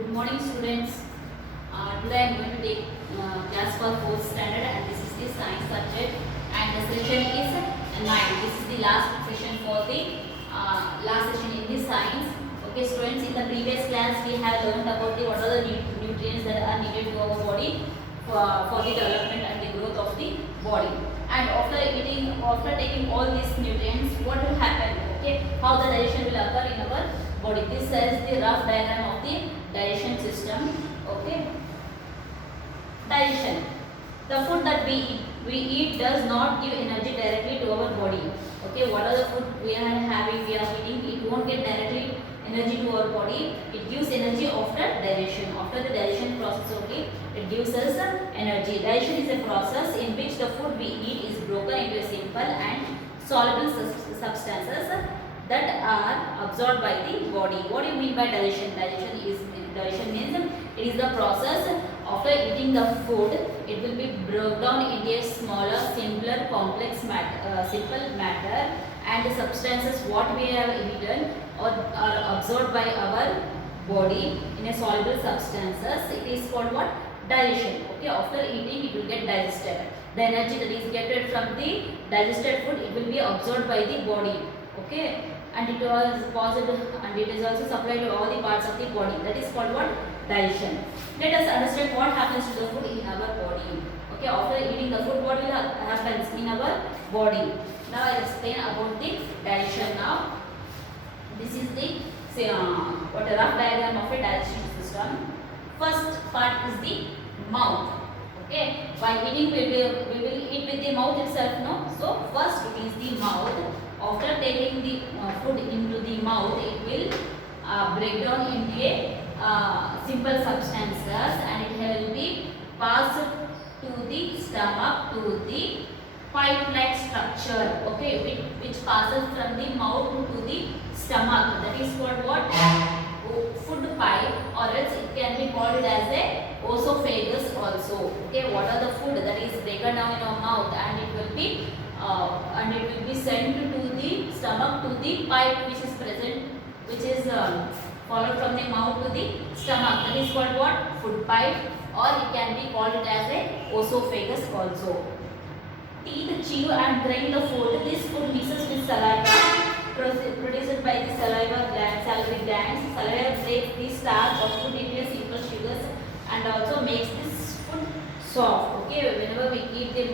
Good morning, students. Today I am going to take class for 4th standard, and this is the science subject, and the session is 9. This is the last session for the last session in the science. Okay, students, in the previous class we have learned about the what are the nutrients that are needed to our body for the development and the growth of the body. And after taking all these nutrients, what will happen? Okay, how the digestion will occur in our body. This is the rough diagram of the digestion system. Okay, digestion. The food that we eat does not give energy directly to our body. Okay, what are the food we are having, we are eating, it won't get directly energy to our body. It gives energy after digestion. After the digestion process, okay, it gives us energy. Digestion is a process in which the food we eat is broken into simple and soluble substances that are absorbed by the body. What do you mean by digestion? Digestion means it is the process after eating the food. It will be broken down into a smaller, simpler, complex simple matter, and the substances what we have eaten are absorbed by our body in a soluble substances. It is called what? Digestion. Okay, after eating it will get digested. The energy that is getting from the digested food, it will be absorbed by the body. Okay, and it was positive, and it is also supplied to all the parts of the body. That is called what? Digestion. Let us understand what happens to the food in our body. Okay, after eating the food, what will happens in our body? Now I explain about the digestion. Now this is the what a rough diagram of a digestion system. First part is the mouth. Okay, while eating we will eat with the mouth itself, no? So first it is the mouth. After taking the food into the mouth, it will break down into a simple substances, and it will be passed to the stomach, to the pipe-like structure. Okay, which passes from the mouth to the stomach. That is called what? Food pipe, or else it can be called as a esophagus also. Okay, what are the food that is breaken down in our mouth, and it will be sent to the stomach, to the pipe which is present, which is followed from the mouth to the stomach. That is called what? Food pipe, or it can be called as a esophagus also. Teeth chew and grind the food. This food mixes with saliva produced by the salivary glands. Saliva breaks the starch of food into simple sugars and also makes this food soft. Okay, whenever we eat the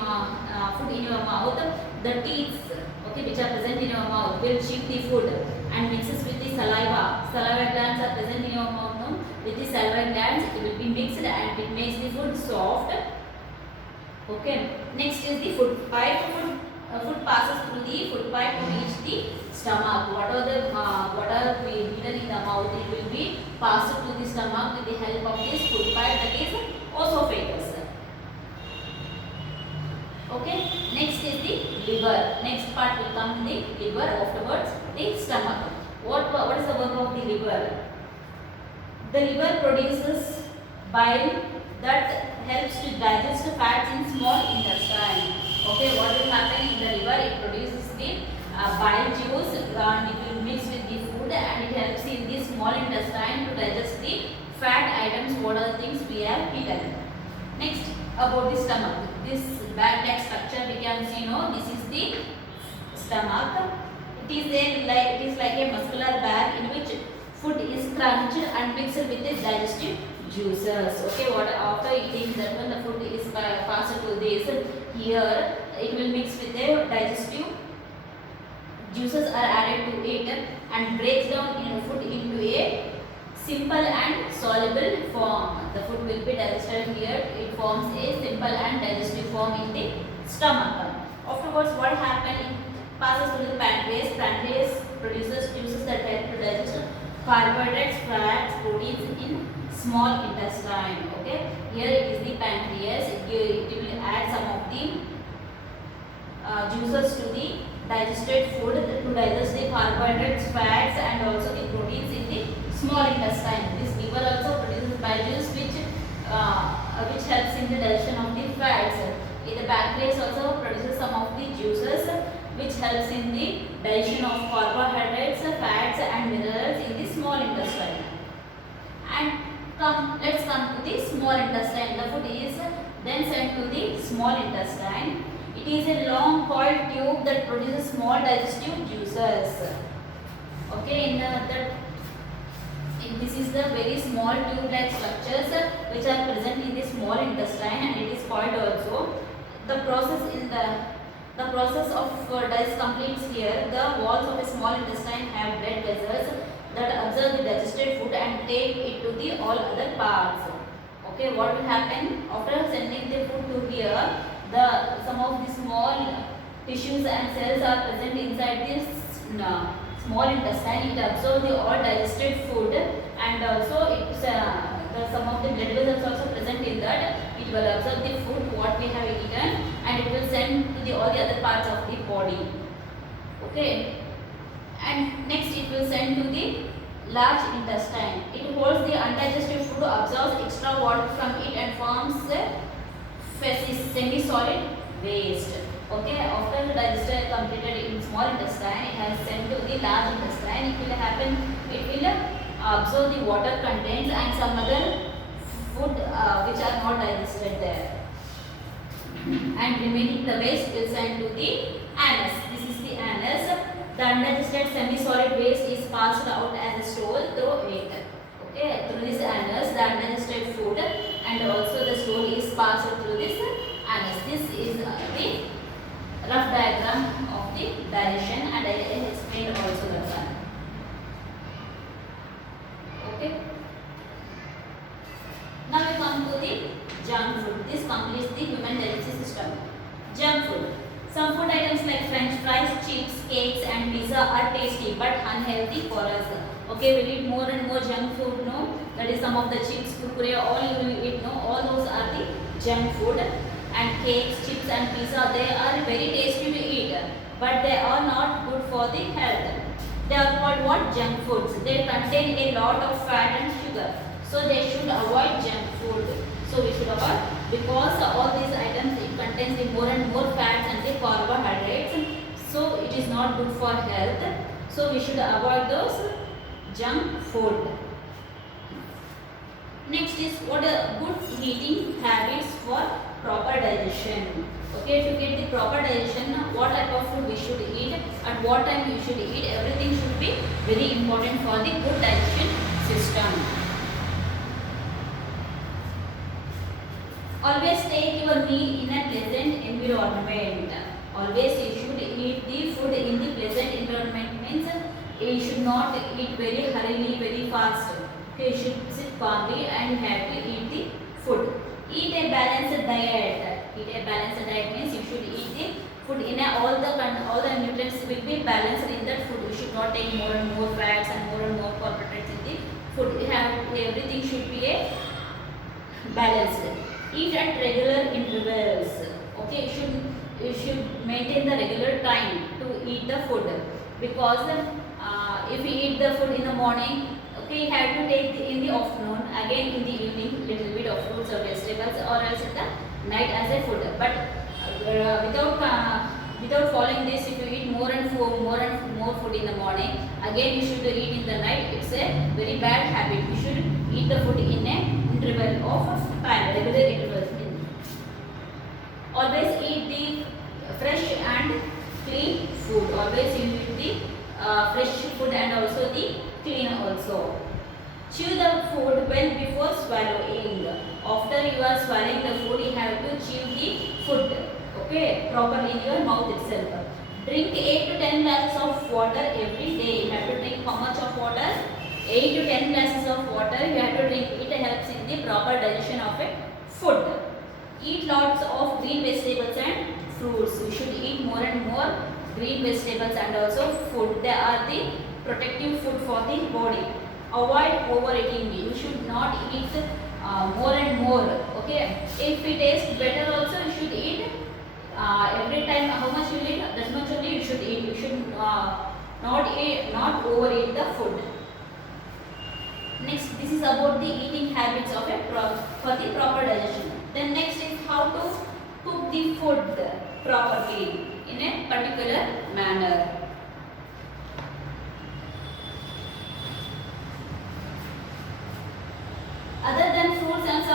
food in your mouth, the teeth, okay, which are present in your mouth will chew the food and mixes with the saliva. Saliva glands are present in your mouth, no? With the saliva glands, it will be mixed and it makes the food soft. Okay, next is the food pipe. Food passes through the food pipe to reach the stomach. What are we eaten in the mouth, it will be passed to the stomach with the help of this food pipe, that is esophagus. Okay, next is the liver. Next part will come the liver, afterwards the stomach. What is the work of the liver? The liver produces bile that helps to digest fats in small intestine. Okay, what will happen in the liver? It produces the bile juice, and it will mix with the food, and it helps in the small intestine to digest the fat items. What are the things we have eaten? Next, about the stomach. This bag-like structure we can see, no? This is the stomach. It is like a muscular bag in which food is crunched and mixed with the digestive juices. Okay, what after eating that one, the food is passed to this. Here it will mix with the digestive juices are added to it and breaks down in food into a simple and soluble form. The food will be digested here. It forms a simple and digestive form in the stomach. Afterwards, what happens? It passes through the pancreas. Pancreas produces juices that help to digest carbohydrates, fats, proteins in small intestine. Okay, here it is the pancreas. It will add some of the juices to the digested food to digest the carbohydrates, fats, and also the proteins in the small intestine. This liver also produces bile juice which helps in the digestion of the fats. The pancreas also produces some of the juices which helps in the digestion of carbohydrates, fats, and minerals in the small intestine. And let's come to the small intestine. The food is then sent to the small intestine. It is a long coiled tube that produces small digestive juices. Okay, this is the very small tube-like structures which are present in the small intestine, and it is called also. The process of digest completes here. The walls of a small intestine have blood vessels that absorb the digested food and take it to the all other parts. Okay, what will happen after sending the food to here? Some of the small tissues and cells are present inside this small intestine. It absorbs the all digested food, and also some of the blood vessels also present in that. It will absorb the food what we have eaten, and it will send to the all the other parts of the body. Okay, and next it will send to the large intestine. It holds the undigested food, absorbs extra water from it, and forms feces, semi-solid waste. Okay, after the digestion completed in small intestine, it has sent to the large intestine. It will happen. It will absorb the water contents and some other food which are not digested there, and remaining the waste will send to the anus. This is the anus. The undigested semi-solid waste is passed out as a stool through it. Okay, through this anus, the undigested food and also the stool is passed through this anus. This is the rough diagram of the digestion, and I explained also that one. Okay. Now we come to the junk food. This completes the human digestive system. Junk food. Some food items like French fries, chips, cakes, and pizza are tasty but unhealthy for us. Okay, we eat more and more junk food. No, that is some of the chips, kurkure, all you will eat. No, all those are the junk food. And cakes, chips, and pizza, they are very tasty to eat, but they are not good for the health. They are called what? Junk foods. They contain a lot of fat and sugar, so they should avoid junk food. So we should avoid, because all these items, it contains the more and more fats and the carbohydrates, so it is not good for health. So we should avoid those junk food. Next is what are good eating habits for proper digestion. Okay, to get the proper digestion, what type of food we should eat, at what time we should eat, everything should be very important for the good digestion system. Always take your meal in a pleasant environment. Always you should eat the food in the pleasant environment, means you should not eat very hurriedly, very fast. Okay, you should sit calmly and have to eat the food. Eat a balanced diet. Eat a balanced diet means you should eat the food in all the nutrients will be balanced in that food. You should not take more and more fats and more carbohydrates in the food. Everything should be a balanced. Eat at regular intervals. Okay, you should maintain the regular time to eat the food, because if you eat the food in the morning, okay, you have to take in the afternoon, again in the evening little bit of fruits or vegetables, or else in the night as a food. But without following this, if you eat more and more food in the morning, again you should eat in the night, it's a very bad habit. You should eat the food in a interval of time, regular intervals. Always eat the fresh and clean food. Always you eat the fresh food and also the clean also. Chew the food well before swallowing. After you are swallowing the food, you have to chew the food, okay, properly in your mouth itself. Drink 8 to 10 glasses of water every day. You have to drink how much of water? 8 to 10 glasses of water you have to drink. It helps in the proper digestion of a food. Eat lots of green vegetables and fruits. You should eat more and more green vegetables and also food. They are the protective food for the body. Avoid overeating. You should not eat more and more. Okay. If it tastes better also, you should eat every time. How much you eat, that much only you should eat. You should not overeat the food. Next, this is about the eating habits of for the proper digestion. Then next is how to cook the food properly in a particular manner. Other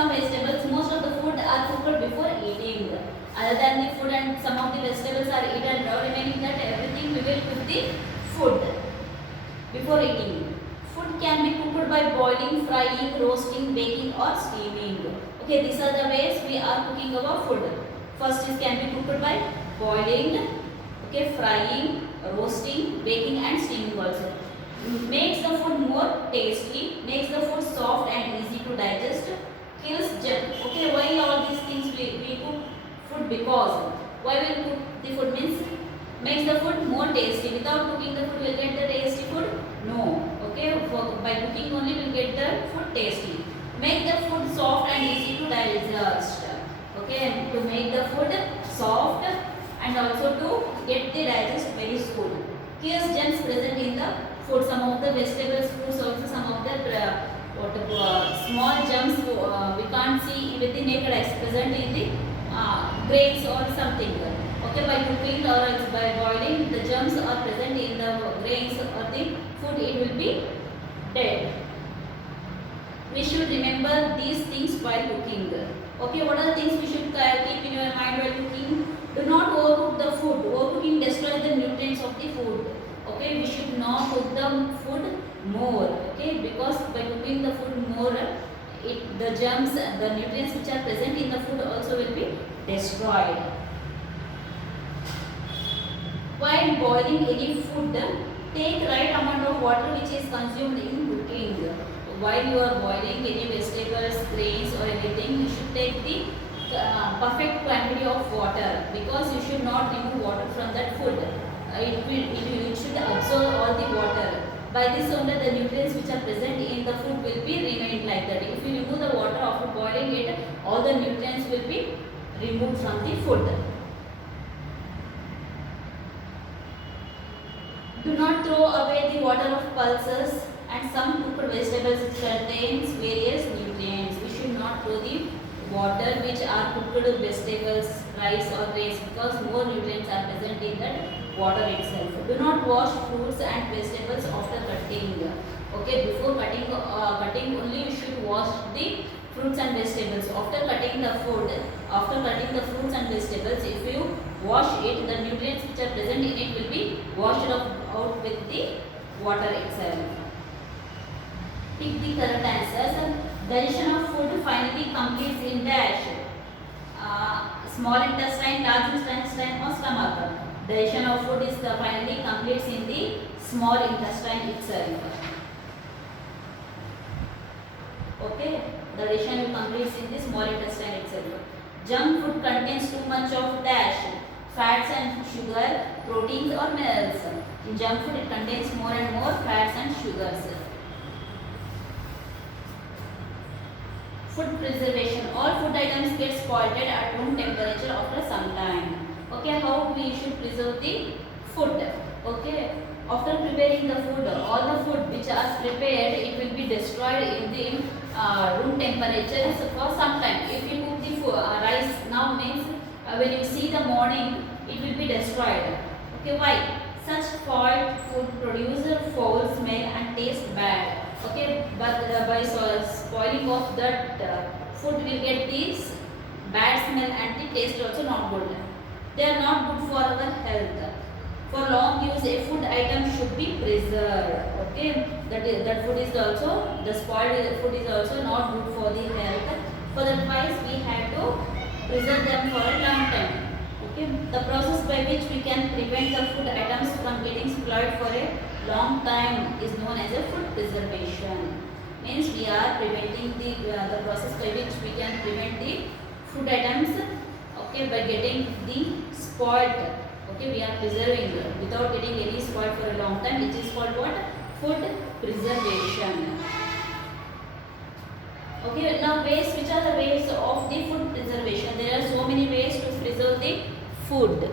some vegetables, most of the food are cooked before eating. Other than the food and some of the vegetables are eaten raw, remaining that everything we will cook the food before eating. Food can be cooked by boiling, frying, roasting, baking or steaming. Okay, these are the ways we are cooking our food. First is can be cooked by boiling, okay, frying, roasting, baking and steaming also. Makes the food more tasty, makes the food soft and easy to digest, kills germs. Okay, why all these things we cook food? Because why we cook the food means makes the food more tasty. Without cooking the food will get the tasty food? No. Okay, by cooking only will get the food tasty. Make the food soft and easy to digest. Okay, to make the food soft and also to get the digest very soon. Kills germs present in the food. Some of the vegetables, fruits, also some of the small germs we can't see with the naked eyes present in the grains or something. Okay, by cooking or by boiling, the germs are present in the grains or the food, it will be dead. We should remember these things while cooking. Okay, what are the things we should keep in your mind while cooking? Do not overcook the food. Overcooking destroys the nutrients of the food. Okay, we should not cook the food more. Okay, because by cooking the food more, the germs, the nutrients which are present in the food also will be destroyed. While boiling any food, take right amount of water which is consumed in cooking. While you are boiling any vegetables, grains or anything, you should take the perfect quantity of water, because you should not remove water from that food. It should absorb all the water. By this only the nutrients which are present in the food will be remained like that. If you remove the water after boiling it, all the nutrients will be removed from the food. Do not throw away the water of pulses and some cooked vegetables which contains various nutrients. We should not throw the water which are cooked vegetables, rice or grains, because more nutrients are present in that water itself. Do not wash fruits and vegetables after cutting. Okay, before cutting only you should wash the fruits and vegetables. After cutting the food, after cutting the fruits and vegetables, if you wash it, the nutrients which are present in it will be washed out with the water itself. Pick the correct answers. Digestion of food finally completes in dash. Small intestine, large intestine or stomach. Digestion of food is finally completes in the small intestine itself. Okay, the digestion completes in the small intestine itself. Junk food contains too much of dash, fats and sugar, proteins or minerals. In junk food it contains more and more fats and sugars. Food preservation. All food items get spoiled at room temperature after some time. Okay, how we should preserve the food? Okay, after preparing the food, all the food which are prepared, it will be destroyed in the room temperature for some time. If you cook the food, rice now means when you see the morning, it will be destroyed. Okay, why? Such spoiled food produces foul smell and taste bad. Okay, but by spoiling of that food will get this bad smell and the taste also not good. They are not good for our health. For long use, a food item should be preserved. Okay, that food is also, the spoiled food is also not good for the health. For that wise, we have to preserve them for a long time. Okay, the process by which we can prevent the food items from getting spoiled for a long time is known as a food preservation. Means we are preventing the process by which we can prevent the food items, okay, by getting the spoiled. Okay, we are preserving without getting any spoiled for a long time. It is called what? Food preservation. Okay, now ways, which are the ways of the food preservation? There are so many ways to preserve the food.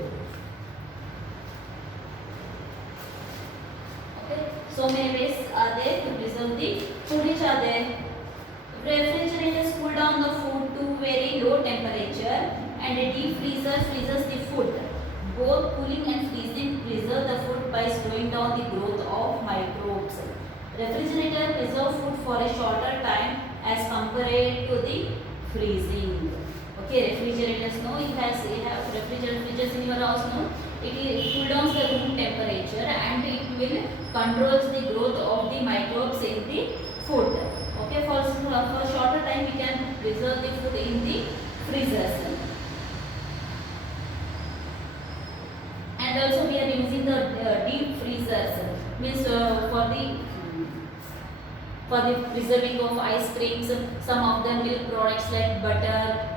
Okay, so many ways are there to preserve the food. Which are there? Refrigerators cool down the food to very low temperature, and a deep freezer freezes the food. Both cooling and freezing preserve the food by slowing down the growth of microbes. Refrigerator preserve food for a shorter time as compared to the freezing. Okay, refrigerators, no, you have refrigerators in your house, no. It cool downs the room temperature and it will controls the growth of the microbes in the food. Okay, for shorter time we can preserve the food in the freezers. And also we are using the deep freezers, means for the preserving of ice creams. Some of them milk products like butter,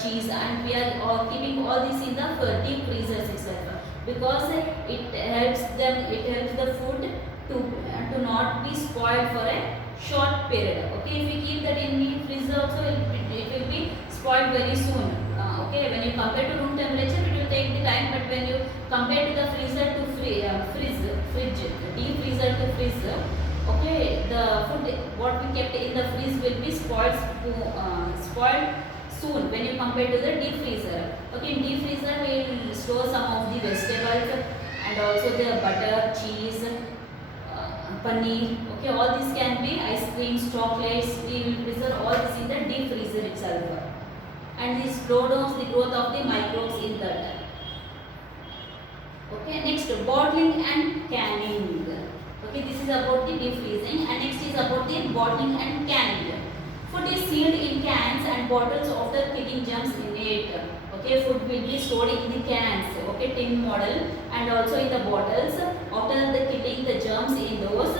cheese, and we are keeping all this in the deep freezers itself, because it helps the food to not be spoiled for a short period. Okay, if we keep that in the freezer also, it will be spoiled very soon. Okay, when you compare to room temperature, it will take the time, but when you compare to the freezer to fridge, deep freezer to freezer, okay, the food what we kept in the fridge will be spoiled soon when you compare to the deep freezer. Okay, in deep freezer we will store some of the vegetables and also the butter, cheese, paneer. Okay, all these can be ice creams, chocolates. We will preserve all this in the deep freezer itself, and this slow down the growth of the microbes in that. Okay, next bottling and canning. Okay, this is about the deep freezing, and next is about the bottling and canning. Food is sealed in cans and bottles after killing germs in it. Okay, food will be stored in the cans, okay, tin model, and also in the bottles after the killing the germs in those.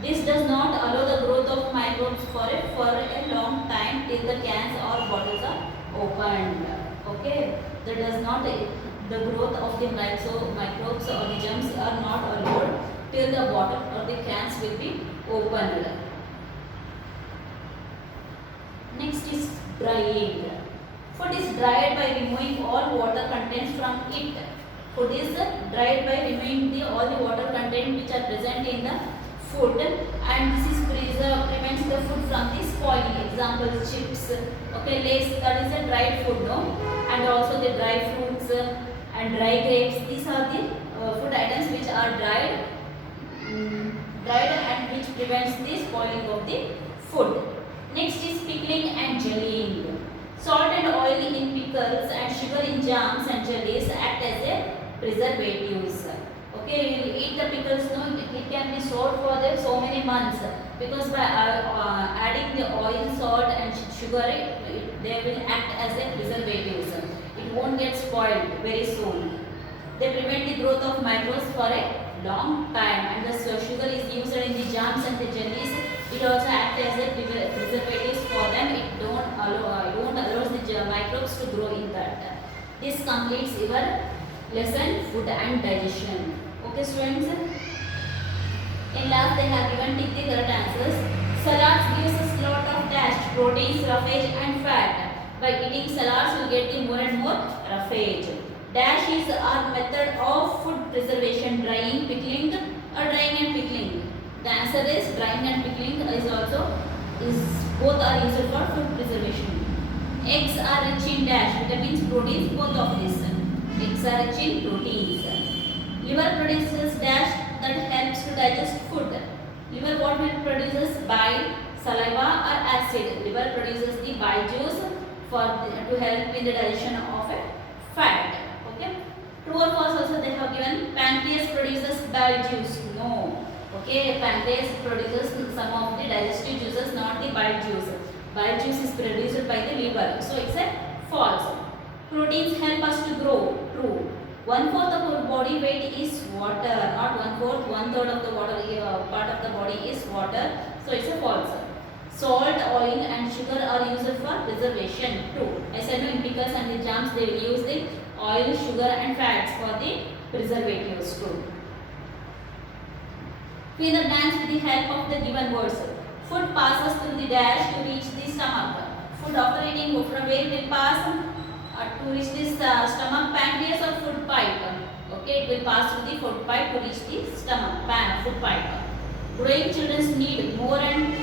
This does not allow the growth of microbes for a long time till the cans or bottles are opened. Okay, that does not the growth of the microbes or the germs are not allowed till the bottle or the cans will be opened. Next is drying. Food is dried by removing all water contents from it. Food is dried by removing all the water content which are present in the food, and this is prevents the food from the spoiling. Example, chips, okay, lace, that is a dried food, no? And also the dry fruits and dry grapes. These are the food items which are dried and which prevents the spoiling of the food. Next is pickling and jellying. Salt and oil in pickles and sugar in jams and jellies act as a preservatives. Okay, you will eat the pickles, no, it can be stored for so many months, because by adding the oil, salt and sugar, they will act as a preservatives. It won't get spoiled very soon. They prevent the growth of microbes for a long time, and the sugar is used in the jams and the jellies. It also acts as a preservatives for them. It don't allow the microbes to grow in that. This completes your lesson, food and digestion. Okay, students. In last they have given tick the correct answers. Salads gives us lot of dash, proteins, roughage and fat. By eating salads you get the more and more roughage. Dash is our method of food preservation, drying, pickling, or drying and pickling. The answer is drying and pickling both are used for food preservation. Eggs are rich in dash, vitamins, proteins, both of these. Eggs are rich in proteins. Liver produces dash that helps to digest food. Liver what produces? Bile, saliva or acid. Liver produces the bile juice to help in the digestion of a fat. Okay. True or false also they have given. Pancreas produces bile juice. No. Okay, pancreas produces some of the digestive juices, not the bile juice. Bile juice is produced by the liver. So it's a false. Proteins help us to grow. True. 1/4 of our body weight is water. Not 1/4. 1/3 of the water part of the body is water. So it's a false. Salt, oil, and sugar are used for preservation. True. I said no, in pickles and the jams they will use the oil, sugar, and fats for the preservatives. True. Fill the blanks with the help of the given words. Food passes through the dash to reach the stomach. Food after eating, from where it will pass to reach this stomach, pancreas or food pipe. Okay, it will pass through the food pipe to reach the stomach, food pipe. Growing children need more and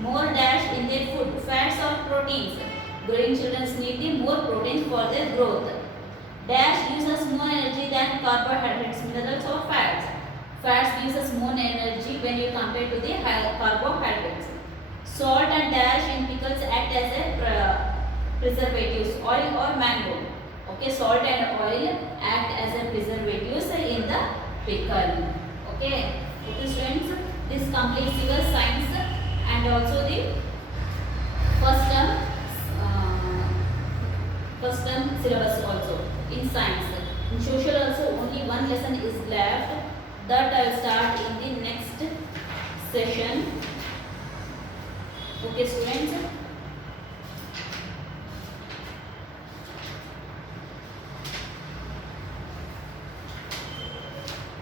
more dash in their food, fats or proteins. Growing children need the more proteins for their growth. Dash gives us more energy than carbohydrates, minerals or fats. Fats gives us more energy when you compare to the carbohydrates. Salt and dash in pickles chemicals act as a preservatives. Oil or mango. Okay, salt and oil act as a preservatives in the pickle. Okay, okay students, this completes your science and also the first term syllabus also in science. In social also only one lesson is left, that I will start in the next session. Okay students.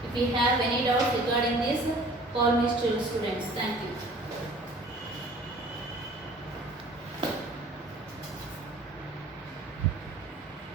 If you have any doubts regarding this, call me students. Thank you.